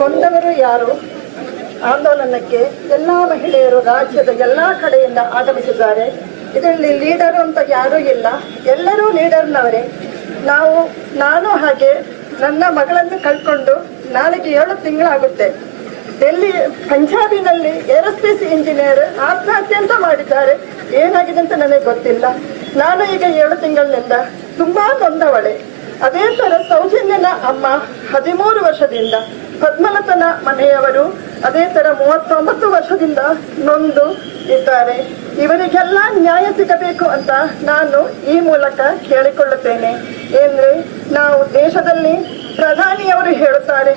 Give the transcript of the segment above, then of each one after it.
ಕೊಂದವರು ಯಾರು ಆಂದೋಲನಕ್ಕೆ ಎಲ್ಲ ಮಹಿಳೆಯರು ರಾಜ್ಯದ ಎಲ್ಲ ಕಡೆಯಿಂದ ಆಗಮಿಸಿದ್ದಾರೆ. ಇದರಲ್ಲಿ ಲೀಡರು ಅಂತ ಯಾರೂ ಇಲ್ಲ, ಎಲ್ಲರೂ ಲೀಡರ್ನವರೇ. ನಾನು ಹಾಗೆ ನನ್ನ ಮಗಳನ್ನು ಕಳ್ಕೊಂಡು ನಾಳೆಗೆ 7 ತಿಂಗಳಾಗುತ್ತೆ. ಪಂಜಾಬಿನಲ್ಲಿ ಏರೋಸ್ಪೇಸ್ ಇಂಜಿನಿಯರ್ ಆತ್ಮಹತ್ಯೆ ಅಂತ ಮಾಡಿದ್ದಾರೆ. ಏನಾಗಿದೆ ಅಂತ ನನಗೆ ಗೊತ್ತಿಲ್ಲ. ನಾನು ಈಗ 7 ತಿಂಗಳಿನಿಂದ ತುಂಬಾ ನೊಂದವಳೆ. ಅದೇ ತರ ಸೌಜನ್ಯನ ಅಮ್ಮ 13 ವರ್ಷದಿಂದ, ಪದ್ಮಲತನ ಮನೆಯವರು ಅದೇ ತರ 39 ವರ್ಷದಿಂದ ನೊಂದು ಇದ್ದಾರೆ. ಇವರಿಗೆಲ್ಲ ನ್ಯಾಯ ಸಿಗಬೇಕು ಅಂತ ನಾನು ಈ ಮೂಲಕ ಕೇಳಿಕೊಳ್ಳುತ್ತೇನೆ. ಏನ್ರಿ, ನಾವು ದೇಶದಲ್ಲಿ ಪ್ರಧಾನಿಯವರು ಹೇಳುತ್ತಾರೆ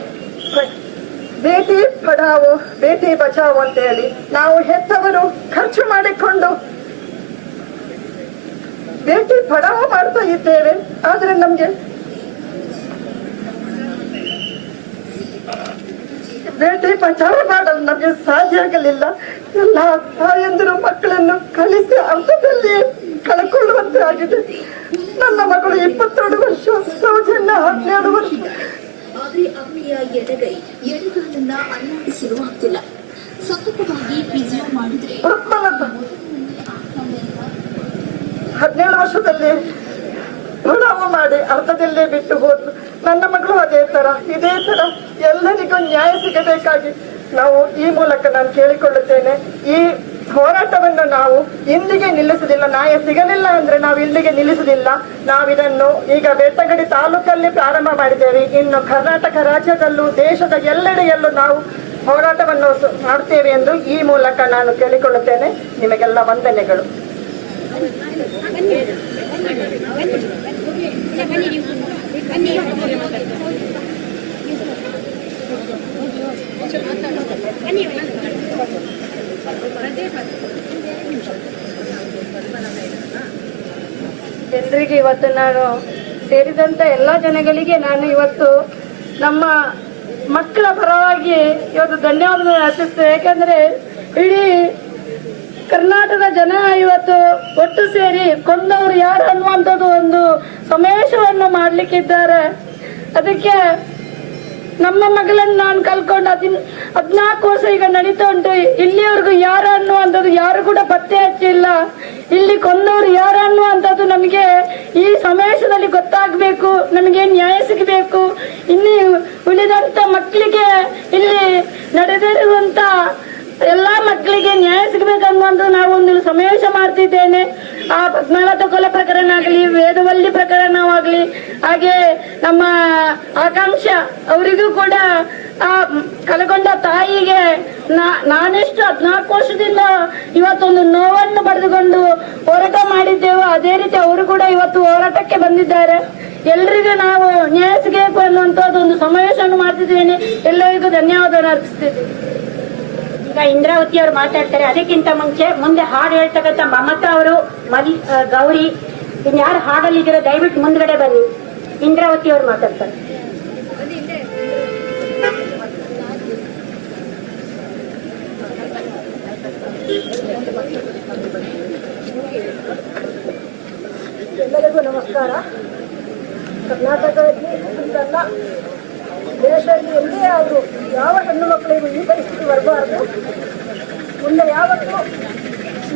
ಬೇಟಿ ಪಢಾವೋ ಬೇಟಿ ಬಚಾವೋ ಅಂತ ಹೇಳಿ, ನಾವು ಹೆತ್ತವರು ಖರ್ಚು ಮಾಡಿಕೊಂಡು ಬೇಟಿ ಪಢಾವೋ ಮಾಡ್ತಾ ಇದ್ದೇವೆ. ಆದ್ರೆ ನಮ್ಗೆ ಬೇಟಿ ಬಚಾವೋ ಮಾಡಲು ನಮ್ಗೆ ಸಾಧ್ಯ ಆಗಲಿಲ್ಲ. ಎಲ್ಲ ತಾಯಂದಿರು ಮಕ್ಕಳನ್ನು ಕಲಿಸಿ ಅರ್ಥದಲ್ಲಿ ಕಳ್ಕೊಳ್ಳುವಂತೆ ಆಗಿದೆ. ನನ್ನ ಮಗಳು 22 ವರ್ಷ, ಸೌಜನ್ಯ 17 ವರ್ಷ. ಆದ್ರೆ ಅವಳಿಯ ಎಡಗೈ ಎಡಗಾಲನ್ನ ಅಲ್ಲಾಡಿಸಿರುವಂತಿಲ್ಲ. ಸತತವಾಗಿ ಫಿಸಿಯೋ ಮಾಡಿದ್ರೆ 17 ವರ್ಷದಲ್ಲಿ ಪುಣವು ಮಾಡಿ ಅರ್ಥದಲ್ಲೇ ಬಿಟ್ಟು ಹೋದ್ಲು. ನನ್ನ ಮಗಳು ಇದೇ ತರ ಎಲ್ಲರಿಗೂ ನ್ಯಾಯ ಸಿಗಬೇಕಾಗಿ ನಾವು ಈ ಮೂಲಕ ನಾನು ಕೇಳಿಕೊಳ್ಳುತ್ತೇನೆ. ಈ ಹೋರಾಟವನ್ನು ನಾವು ಇಲ್ಲಿಗೆ ನಿಲ್ಲಿಸುವುದಿಲ್ಲ. ನ್ಯಾಯ ಸಿಗಲಿಲ್ಲ ಅಂದ್ರೆ ನಾವು ಇಲ್ಲಿಗೆ ನಿಲ್ಲಿಸುವುದಿಲ್ಲ. ನಾವಿದನ್ನು ಈಗ ಬೆಳ್ತಂಗಡಿ ತಾಲೂಕಲ್ಲಿ ಪ್ರಾರಂಭ ಮಾಡಿದ್ದೇವೆ. ಇನ್ನು ಕರ್ನಾಟಕ ರಾಜ್ಯದಲ್ಲೂ ದೇಶದ ಎಲ್ಲೆಡೆಯಲ್ಲೂ ನಾವು ಹೋರಾಟವನ್ನು ಮಾಡ್ತೇವೆ ಎಂದು ಈ ಮೂಲಕ ನಾನು ಕೇಳಿಕೊಳ್ಳುತ್ತೇನೆ. ನಿಮಗೆಲ್ಲ ವಂದನೆಗಳು. ಜನರಿಗೆ ಇವತ್ತು ನಾನು ಸೇರಿದಂತ ಎಲ್ಲ ಜನಗಳಿಗೆ ನಾನು ಇವತ್ತು ನಮ್ಮ ಮಕ್ಕಳ ಪರವಾಗಿ ಇವತ್ತು ಧನ್ಯವಾದ ಅರ್ಪಿಸ್ತೇನೆ. ಯಾಕಂದ್ರೆ ಇಡೀ ಕರ್ನಾಟಕದ ಜನ ಇವತ್ತು ಒಟ್ಟು ಸೇರಿ ಕೊಂದವರು ಯಾರು ಅನ್ನುವಂಥದ್ದು ಒಂದು ಸಮಾವೇಶವನ್ನು ಮಾಡ್ಲಿಕ್ಕಿದ್ದಾರೆ. ಅದಕ್ಕೆ ನಮ್ಮ ಮಗಳನ್ನು ನಾನು ಕಲ್ಕೊಂಡು 14 ವರ್ಷ ಈಗ ನಡೀತಾ ಉಂಟು. ಇಲ್ಲಿವರೆಗೂ ಯಾರು ಅನ್ನುವಂಥದ್ದು ಯಾರು ಕೂಡ ಪತ್ತೆ ಹಚ್ಚಿಲ್ಲ. ಇಲ್ಲಿ ಕೊಂದವರು ಯಾರು ಅನ್ನುವಂಥದ್ದು ನಮಗೆ ಈ ಸಮಾವೇಶದಲ್ಲಿ ಗೊತ್ತಾಗಬೇಕು. ನಮಗೆ ನ್ಯಾಯ ಸಿಗಬೇಕು. ಇಲ್ಲಿ ಉಳಿದಂತ ಮಕ್ಕಳಿಗೆ ಇಲ್ಲಿ ನಡೆದಿರುವಂತ ಎಲ್ಲಾ ಮಕ್ಕಳಿಗೆ ನ್ಯಾಯ ಸಿಗಬೇಕನ್ನುವಂತ ನಾವು ಒಂದು ಸಮಾವೇಶ ಮಾಡ್ತಿದ್ದೇನೆ. ಆ ಪದ್ಮಲತಾ ಕೊಲೆ ಪ್ರಕರಣ ಆಗಲಿ, ವೇದವಲ್ಲಿ ಪ್ರಕರಣವಾಗಲಿ, ಹಾಗೆ ನಮ್ಮ ಆಕಾಂಕ್ಷ ಅವರಿಗೂ ಕೂಡ ಆ ಕಳಕೊಂಡ ತಾಯಿಗೆ ನಾನೆಷ್ಟು 14 ವರ್ಷದಿಂದ ಇವತ್ತೊಂದು ನೋವನ್ನು ಪಡೆದುಕೊಂಡು ಹೋರಾಟ ಮಾಡಿದ್ದೆವು, ಅದೇ ರೀತಿ ಅವರು ಕೂಡ ಇವತ್ತು ಹೋರಾಟಕ್ಕೆ ಬಂದಿದ್ದಾರೆ. ಎಲ್ರಿಗೂ ನಾವು ನ್ಯಾಯ ಸಿಗಬೇಕು ಅನ್ನುವಂಥದ್ದು ಒಂದು ಸಮಾವೇಶವನ್ನು ಮಾಡ್ತಿದ್ದೇನೆ. ಎಲ್ಲರಿಗೂ ಧನ್ಯವಾದ ಅರ್ಪಿಸ್ತಿದ್ದೇನೆ. ಈಗ ಇಂದ್ರಾವತಿ ಅವರು ಮಾತಾಡ್ತಾರೆ. ಅದಕ್ಕಿಂತ ಮುಂದೆ ಹಾಡು ಹೇಳ್ತಕ್ಕಂಥ ಮಮತಾ ಅವರು, ಗೌರಿ, ಇನ್ಯಾರು ಹಾಡಲ್ಲಿದ್ದೀರೋ ದಯವಿಟ್ಟು ಮುಂದ್ಗಡೆ ಬನ್ನಿ. ಇಂದ್ರಾವತಿ ಅವರು ಮಾತಾಡ್ತಾರೆ. ಎಲ್ಲರಿಗೂ ನಮಸ್ಕಾರ. ಕರ್ನಾಟಕದಲ್ಲಿ ಅಂತಲ್ಲ, ದೇಶದಲ್ಲಿ ಎಲ್ಲೇ ಆದರೂ ಯಾವ ಹೆಣ್ಣು ಮಕ್ಕಳಿಗೂ ಈ ಪರಿಸ್ಥಿತಿ ಬರಬಾರದು. ಮುಂದೆ ಯಾವತ್ತೂ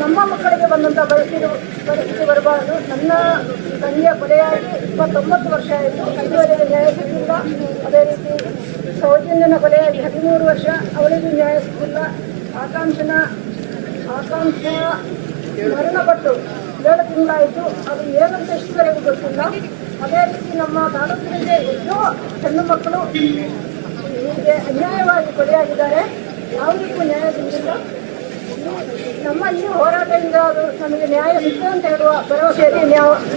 ನಮ್ಮ ಮಕ್ಕಳಿಗೆ ಬಂದಂಥ ಪರಿಸ್ಥಿತಿ ಬರಬಾರದು. ನನ್ನ ತಂಗಿಯ ಕೊಲೆಯಾಗಿ 29 ವರ್ಷ ಆಯಿತು, ಇದುವರೆಗೆ ನ್ಯಾಯ ಸಿಗಲಿಲ್ಲ. ಅದೇ ರೀತಿ ಸೌಜನ್ಯನ ಕೊಲೆಯಾಗಿ 13 ವರ್ಷ, ಅವಳಿಗೂ ನ್ಯಾಯ ಸಿಗಲಿಲ್ಲ. ಆಕಾಂಕ್ಷ ಮರಣಪಟ್ಟು 7 ತಿಂಗಳಾಯಿತು. ಅದು ಏನಂತ ಇಷ್ಟವರೆಗೂ ಗೊತ್ತಿಲ್ಲ. ಅದೇ ರೀತಿ ನಮ್ಮ ತಾಲೂಕಿನಲ್ಲಿ ಎಷ್ಟೋ ಹೆಣ್ಣು ಮಕ್ಕಳು ಹೀಗೆ ಅನ್ಯಾಯವಾಗಿ ಕೊಲೆಯಾಗಿದ್ದಾರೆ. ಅವರಿಗೂ ನ್ಯಾಯ ಸಿಗಲಿಲ್ಲ. ನಮ್ಮ ಈ ಹೋರಾಟದಿಂದ ಅದು ನಮಗೆ ನ್ಯಾಯ ಸಿಗ್ತದೆ ಅಂತ ಹೇಳುವ ಭರವಸೆಯಲ್ಲಿ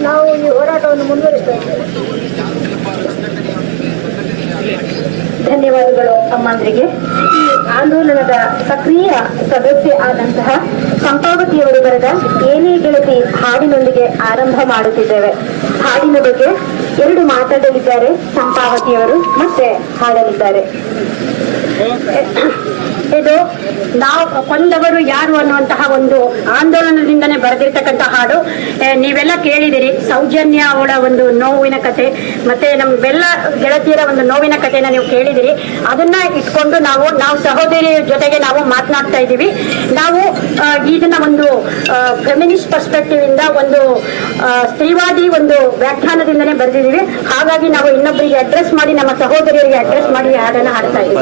ನಾವು ಈ ಹೋರಾಟವನ್ನು ಮುಂದುವರಿಸ್ತಾ ಇದ್ದೇವೆ. ಧನ್ಯವಾದಗಳು ಅಮ್ಮಂದ್ರಿಗೆ. ಈ ಆಂದೋಲನದ ಸಕ್ರಿಯ ಸದಸ್ಯೆ ಆದಂತಹ ಸಂಪಾವತಿಯವರು ಬರೆದ ಏನೇ ಗೆಳತಿ ಹಾಡಿನೊಂದಿಗೆ ಆರಂಭ ಮಾಡುತ್ತಿದ್ದೇವೆ. ಹಾಡಿನ ಬಗ್ಗೆ 2 ಮಾತಾಡಲಿದ್ದಾರೆ ಸಂಪಾವತಿಯವರು, ಮತ್ತೆ ಹಾಡಲಿದ್ದಾರೆ. ಇದು ನಾವು ಕೊಂದವರು ಯಾರು ಅನ್ನುವಂತಹ ಒಂದು ಆಂದೋಲನದಿಂದನೇ ಬರೆದಿರ್ತಕ್ಕಂಥ ಹಾಡು. ನೀವೆಲ್ಲ ಕೇಳಿದಿರಿ ಸೌಜನ್ಯ ಅವಳ ಒಂದು ನೋವಿನ ಕತೆ, ಮತ್ತೆ ನಮ್ಮೆಲ್ಲ ಗೆಳತಿಯರ ಒಂದು ನೋವಿನ ಕಥೆನ ನೀವು ಕೇಳಿದಿರಿ. ಅದನ್ನ ಇಟ್ಕೊಂಡು ನಾವು ಸಹೋದರಿಯ ಜೊತೆಗೆ ನಾವು ಮಾತನಾಡ್ತಾ ಇದ್ದೀವಿ. ನಾವು ಇದನ್ನ ಒಂದು ಫೆಮಿನಿಸ್ಟ್ ಪರ್ಸ್ಪೆಕ್ಟಿವ್ ಇಂದ ಒಂದು ಸ್ತ್ರೀವಾದಿ ಒಂದು ವ್ಯಾಖ್ಯಾನದಿಂದನೇ ಬರೆದಿದ್ದೀವಿ. ಹಾಗಾಗಿ ನಾವು ಇನ್ನೊಬ್ಬರಿಗೆ ಅಡ್ರೆಸ್ ಮಾಡಿ, ನಮ್ಮ ಸಹೋದರಿಯರಿಗೆ ಅಡ್ರೆಸ್ ಮಾಡಿ ಹಾಡನ್ನ ಹಾಡ್ತಾ ಇದ್ದೀವಿ.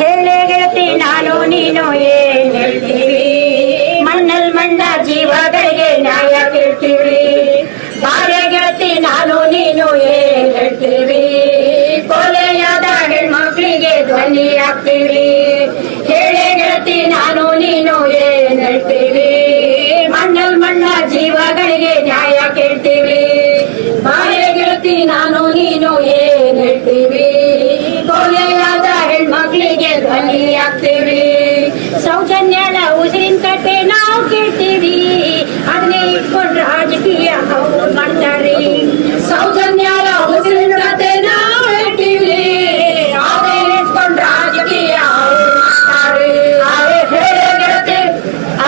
ಹೇಳೆ ಗೆಳತಿ ನಾನು ನೀನು ಏನ್ ಹೇಳ್ತೀವಿ, ಮಣ್ಣಲ್ ಮಂಡ ಜೀವಗಳಿಗೆ ನ್ಯಾಯ ಕೇಳ್ತೀವಿ. ಬಾರೆ ಗೆಳತಿ ನಾನು ನೀನು ಏನ್ ಹೇಳ್ತೀವಿ, ಕೊಲೆಯಾದ ಹೆಣ್ಮಕ್ಳಿಗೆ ಧ್ವನಿ ಆಗ್ತೀವಿ. ಹೇಳೆ ಗೆಳತಿ ನಾನು ನೀನು ಏನ್ ಹೇಳ್ತೀವಿ, ಮಣ್ಣಲ್ ಮಣ್ಣ ಜೀವಗಳಿಗೆ ನ್ಯಾಯ ಕೇಳ್ತೀವಿ. ಬಾರೆ ಗೆಳತಿ ನಾನು ನೀನು ಏನ್ ಹೇಳ್ತೀವಿ, ಕೊಲೆಯಾದ ಹೆಣ್ಮಕ್ಳಿಗೆ ಧ್ವನಿ ಆಗ್ತೀವಿ. ಸೌಜನ್ಯಳ ಉಸಿರಿನ ಕತೆ ನಾವು ಕೇಳ್ತೀವಿ, ಅದನ್ನೇ ಇಟ್ಕೊಂಡು ರಾಜಕೀಯ ಅವ್ರು ಮಾಡ್ತಾರೆ. ಸೌಜನ್ಯಳ ಉಸಿರಿನ ಕತೆ ನಾವು ಹೇಳ್ತೀವಿ, ಅದೇ ಇಟ್ಕೊಂಡು ರಾಜಕೀಯ ಅವ್ರು ಮಾಡ್ತಾರೆ.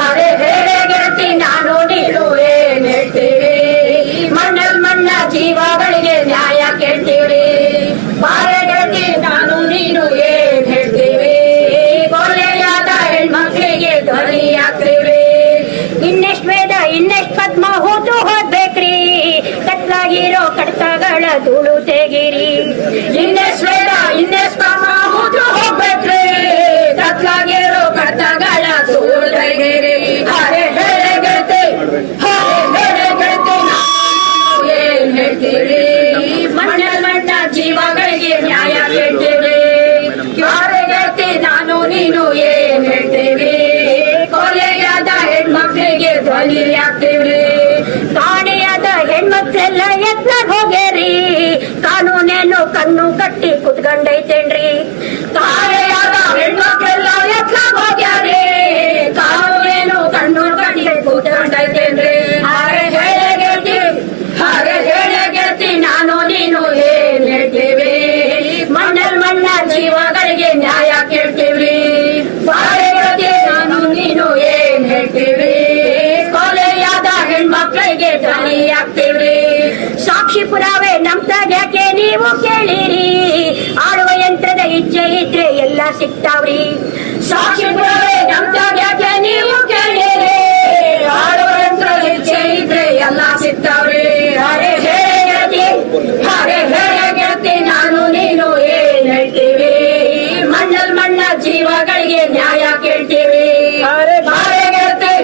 ಅರೆ ಹೇಳೆ ಗೆಳತಿ ನಾನು ನೀನು ಏನ್ ಹೇಳ್ತೀವಿ, ಮಣ್ಣಲ್ ಮಣ್ಣ ಜೀವಗಳಿಗೆ ನ್ಯಾಯ ಕೇಳ್ತೀವಿ. ಬಾರೆ ಗೆಳತಿ ನಾನು ನೀನು ಏನ್ ಹೇಳ್ತೀವಿ, ಕೊಲೆಯಾದ ಹೆಣ್ಮಕ್ಳಿಗೆ ಧ್ವನಿ ಆಗ್ತೀವಿ. ಇನ್ನೆಷ್ಟ್ ವೇದ ಇನ್ನೆಷ್ಟ್ ಪದ್ಮ ಹೂತು ಹೋಗ್ಬೇಕ್ರಿ, ಕತ್ಲಾಗಿರೋ ಕಡತಗಳ ಧೂಳು ತೆಗಿರಿ. ಇನ್ನೆಷ್ಟ್ ವೇದ ಇನ್ನೆಷ್ಟ್ ಪದ್ಮ ಹೂತು ಹೋಗ್ಬೇಕ್ರಿ, ಕತ್ಲಾಗಿರೋ ಕಡತಗಳ ಧೂಳು ತೆಗಿರಿ. ಹರೆ ಹೇಳೆ ಗೆಳತಿ, ಹರೆ ಹೇಳೆ ಗೆಳತಿ ನಾವು ಏನ್ ಹೇಳ್ತೀವಿ, ಮಣ್ಣಲ್ ಮಣ್ಣ ಜೀವಗಳಿಗೆ ನ್ಯಾಯ ಕೇಳ್ತೀವಿ. ಯಾರೇ ಗೆಳತಿ ನಾನು ನೀನು ಏನ್ ಹೇಳ್ತೀವಿ, ಕೊಲೆಯಾದ ಹೆಣ್ಮಕ್ಳಿಗೆ ಧ್ವನಿ ಆಗ್ತೀವಿ. ಕಾಣೆಯಾದ ಹೆಣ್ಮಕ್ಳೆಲ್ಲ ಎತ್ಲಾಗ್ ಹೋಗ್ಯಾರಿ, ಕಾನೂನೇನು ಕಣ್ಣು ಕಟ್ಟಿ ಕುತ್ಕೊಂಡೈತೇನ್ರಿ. ಕಾಣೆಯಾದ ಹೆಣ್ಮಕ್ಳೆಲ್ಲ ಎತ್ಲಾಗ್ ಹೋಗ್ಯಾರಿ, ಕಾನೂನೇನು ಕಣ್ಣು ಕಟ್ಟಿ ಕುತ್ಕೊಂಡೈತೇನ್ರಿ. ಹಾರೆ ಹೇಳೆ ಗೆಳತಿ, ಹಾರೆ ಹೇಳೆ ಗೆಳತಿ ನಾನು ನೀನು ಏನ್ ಹೇಳ್ತೀವಿ, ಮಣ್ಣಲ್ ಮಣ್ಣ ಜೀವಗಳಿಗೆ ನ್ಯಾಯ ಕೇಳ್ತೀವಿ. ಬಾರೆ ಗೆಳತಿ ನಾನು ನೀನು ಏನ್ ಹೇಳ್ತೀವಿ, ಕೊಲೆಯಾದ ಹೆಣ್ಮಕ್ಳಿಗೆ ಧ್ವನಿ ಆಗ್ತೀವಿ. ಸಾಕ್ಷಿ ಪುರಾವೆ ನಮ್ತಾಗ್ಯಾಕೆ ನೀವು ಕೇಳಿರಿ, ಆಳುವ ಯಂತ್ರದ ಇಚ್ಛೆ ಇದ್ರೆ ಎಲ್ಲ ಸಿಗ್ತಾವ್ರಿ. ಸಾಕ್ಷಿ ಪುರಾವೆ ನಮ್ತಾಗ್ಯಾಕೆ ನೀವು ಕೇಳಿರಿ, ಆಳುವ ಯಂತ್ರದ ಇಚ್ಛೆ ಇದ್ರೆ ಎಲ್ಲ ಸಿಗ್ತಾವ್ರಿ. ಅರೆ ಹೇಳೆ ಗೆಳತಿ, ಅರೆ ಹೇಳೆ ಗೆಳತಿ ನಾನು ನೀನು ಏನ್ ಹೇಳ್ತೀವಿ, ಮಣ್ಣಲ್ ಮಣ್ಣ ಜೀವಗಳಿಗೆ ನ್ಯಾಯ ಕೇಳ್ತೀವಿ. ಅರೆ ಬಾರೆ ಗೆಳತಿ,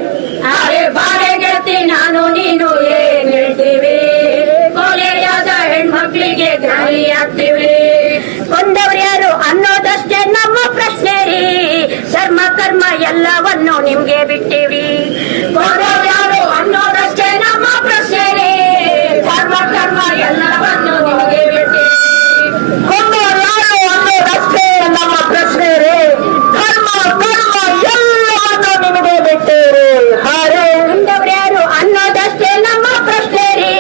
ಅರೆ ಬಾರೆ ಗೆಳತಿ ನಾನು ನೀನು ಏನ್ ಹೇಳ್ತೀವಿ, ಕೊಲೆಯಾದ ಹೆಣ್ಮಕ್ಳಿಗೆ ಧ್ವನಿ ಆಗ್ತೀವಿ. ಕೊಂದವ್ರು ಯಾರು ಅನ್ನೋದಷ್ಟೇ ನಮ್ಮ ಪ್ರಶ್ನೆ ರೀ, ಧರ್ಮ ಕರ್ಮ ಎಲ್ಲವನ್ನು ನಿಮ್ಗೆ ಬಿಟ್ಟಿವಿ. ಕೊಂದವ್ರು ಯಾರು ಅನ್ನೋದಷ್ಟೇ ನಮ್ಮ ಪ್ರಶ್ನೆ ರೀ, ಧರ್ಮ ಕರ್ಮ ಎಲ್ಲವನ್ನು ನಿಮ್ಗೆ ಬಿಟ್ಟಿವಿ. ಕೊಂದವ್ರು ಯಾರು ಅನ್ನೋದಷ್ಟೇ ನಮ್ಮ ಪ್ರಶ್ನೆ ರೀ, ಧರ್ಮ ಕರ್ಮ ಎಲ್ಲವನ್ನು ನಿಮಗೆ ಬಿಟ್ಟಿರಿ. ಕೊಂದವ್ರು ಯಾರು ಅನ್ನೋದಷ್ಟೇ ನಮ್ಮ ಪ್ರಶ್ನೆ ರೀ,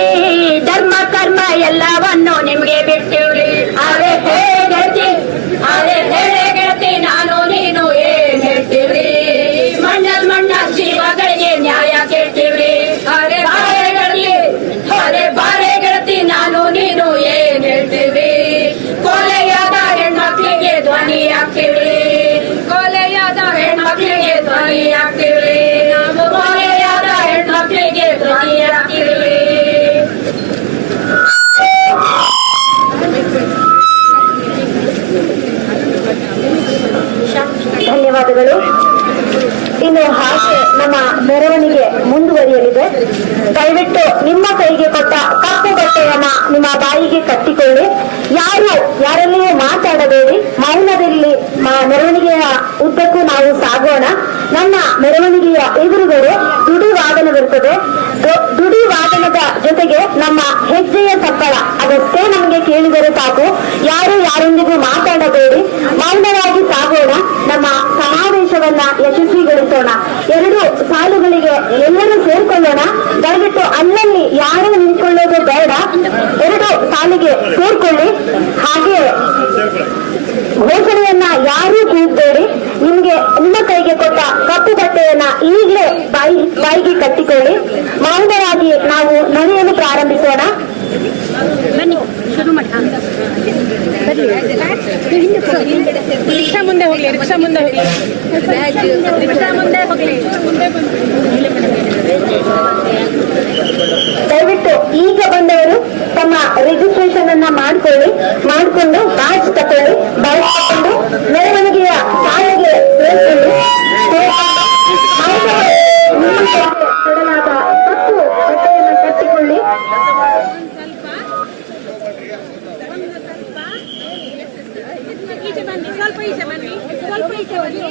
ಧರ್ಮ ಕರ್ಮ ಎಲ್ಲವನ್ನು ನಿಮ್ಗೆ ಬಿಟ್ಟಿವ್ರಿ. ಅರೆ ಹೇಳೆ ಗೆಳತಿ, ಅರೆ ಹೇಳೆ ಗೆಳತಿ ನಾನು ನೀನು ಏನ್ ಹೇಳ್ತೀವಿ, ಮಣ್ಣಲ್ ಮಣ್ಣ ಜೀವಗಳಿಗೆ ನ್ಯಾಯ ಕೇಳ್ತೀವಿ. ಅರೆ ಬಾರೆ ಗೆಳತಿ, ಅರೆ ಬಾರೆ ಗೆಳತಿ ನಾನು ನೀನು ಏನ್ ಹೇಳ್ತೀವಿ, ಕೊಲೆಯಾದ ಹೆಣ್ಮಕ್ಳಿಗೆ ಧ್ವನಿ ಆಗ್ತೀವಿ. ಕೊಲೆಯಾದ ಹೆಣ್ಮಕ್ಳಿಗೆ ಧ್ವನಿ ಆಗ್ತೀವಿ, ನಾವು ಕೊಲೆಯಾದ ಹೆಣ್ಮಕ್ಳಿಗೆ ಧ್ವನಿ ಆಗ್ತೀವಿ. ಧನ್ಯವಾದಗಳು. ಇನ್ನು ಹಾಗೆ ನಮ್ಮ ಮೆರವಣಿಗೆ ಮುಂದುವರಿಯಲಿದೆ. ದಯವಿಟ್ಟು ನಿಮ್ಮ ಕೈಗೆ ಕೊಟ್ಟ ಕಪ್ಪು ಬಟ್ಟೆಯನ್ನ ನಿಮ್ಮ ಬಾಯಿಗೆ ಕಟ್ಟಿಕೊಳ್ಳಿ. ಯಾರಲ್ಲಿಯೂ ಮಾತಾಡಬೇಡಿ, ಮೌನದಲ್ಲಿ ಮೆರವಣಿಗೆಯ ಉದ್ದಕ್ಕೂ ನಾವು ಸಾಗೋಣ. ನನ್ನ ಮೆರವಣಿಗೆಯ ಎದುರುಗಡೆ ದುಡಿ ವಾದನವಿರುತ್ತದೆ. ದುಡಿ ವಾದನದ ಜೊತೆಗೆ ನಮ್ಮ ಹೆಜ್ಜೆಯ ಸಪ್ಪಳ ಅದಷ್ಟೇ ನಮಗೆ ಕೇಳಿದರೆ ಸಾಕು. ಯಾರೊಂದಿಗೂ ಮಾತಾಡಬೇಡಿ, ಮೌನವಾಗಿ ಸಾಗೋಣ. ನಮ್ಮ ಸಮಾವೇಶವನ್ನು ಕಾರ್ಯಕ್ರಮವನ್ನ ಯಶಸ್ವಿಗೊಳಿಸೋಣ. 2 ಸಾಲುಗಳಿಗೆ ಎಲ್ಲರೂ ಸೇರ್ಕೊಳ್ಳೋಣ. ದಯವಿಟ್ಟು ಅಲ್ಲಲ್ಲಿ ಯಾರೂ ನಿಂತ್ಕೊಳ್ಳೋದು ಬೇಡ. 2 ಸಾಲಿಗೆ ಸೇರ್ಕೊಳ್ಳಿ. ಹಾಗೆ ಘೋಷಣೆಯನ್ನ ಯಾರೂ ಕೂಗಬೇಡಿ. ನಿಮ್ಮ ಕೈಗೆ ಕೊಟ್ಟ ಕಪ್ಪು ಬಟ್ಟೆಯನ್ನ ಈಗಲೇ ಬಾಯಿಗೆ ಕಟ್ಟಿಕೊಳ್ಳಿ. ಮೌನರಾಗಿ ನಾವು ನಡೆಯಲು ಪ್ರಾರಂಭಿಸೋಣ. ಬನ್ನಿ, ಶುರು ಮಾಡಿ. ರಿಕ್ಷಾ ಮುಂದೆ ಹೋಗ್ಲಿ, ರಿಕ್ಷಾ ಮುಂದೆ ಹೋಗ್ಲಿ, ರಿಕ್ಷಾ ಮುಂದೆ ಹೋಗ್ಲಿ. ದಯವಿಟ್ಟು ಈಗ ಬಂದವರು ತಮ್ಮ ರಿಜಿಸ್ಟ್ರೇಷನ್ ಅನ್ನ ಮಾಡಿಕೊಂಡು ಬ್ಯಾಚ್ ತಕೊಳ್ಳಿ. ಬ್ಯಾಚ್ ತಕೊಂಡು ಮೆರವಣಿಗೆಯ ಸಾಲಿಗೆ ಸೇರಿಕೊಳ್ಳಿ. ಕೊಡಲಾದ ಕಪ್ಪು ಬಟ್ಟೆಯನ್ನು ಕಟ್ಟಿಕೊಳ್ಳಿ. ಸ್ವಲ್ಪ ಈಚೆ ಬನ್ನಿ, ಸ್ವಲ್ಪ ಈಚೆ ಹೋಗಿ.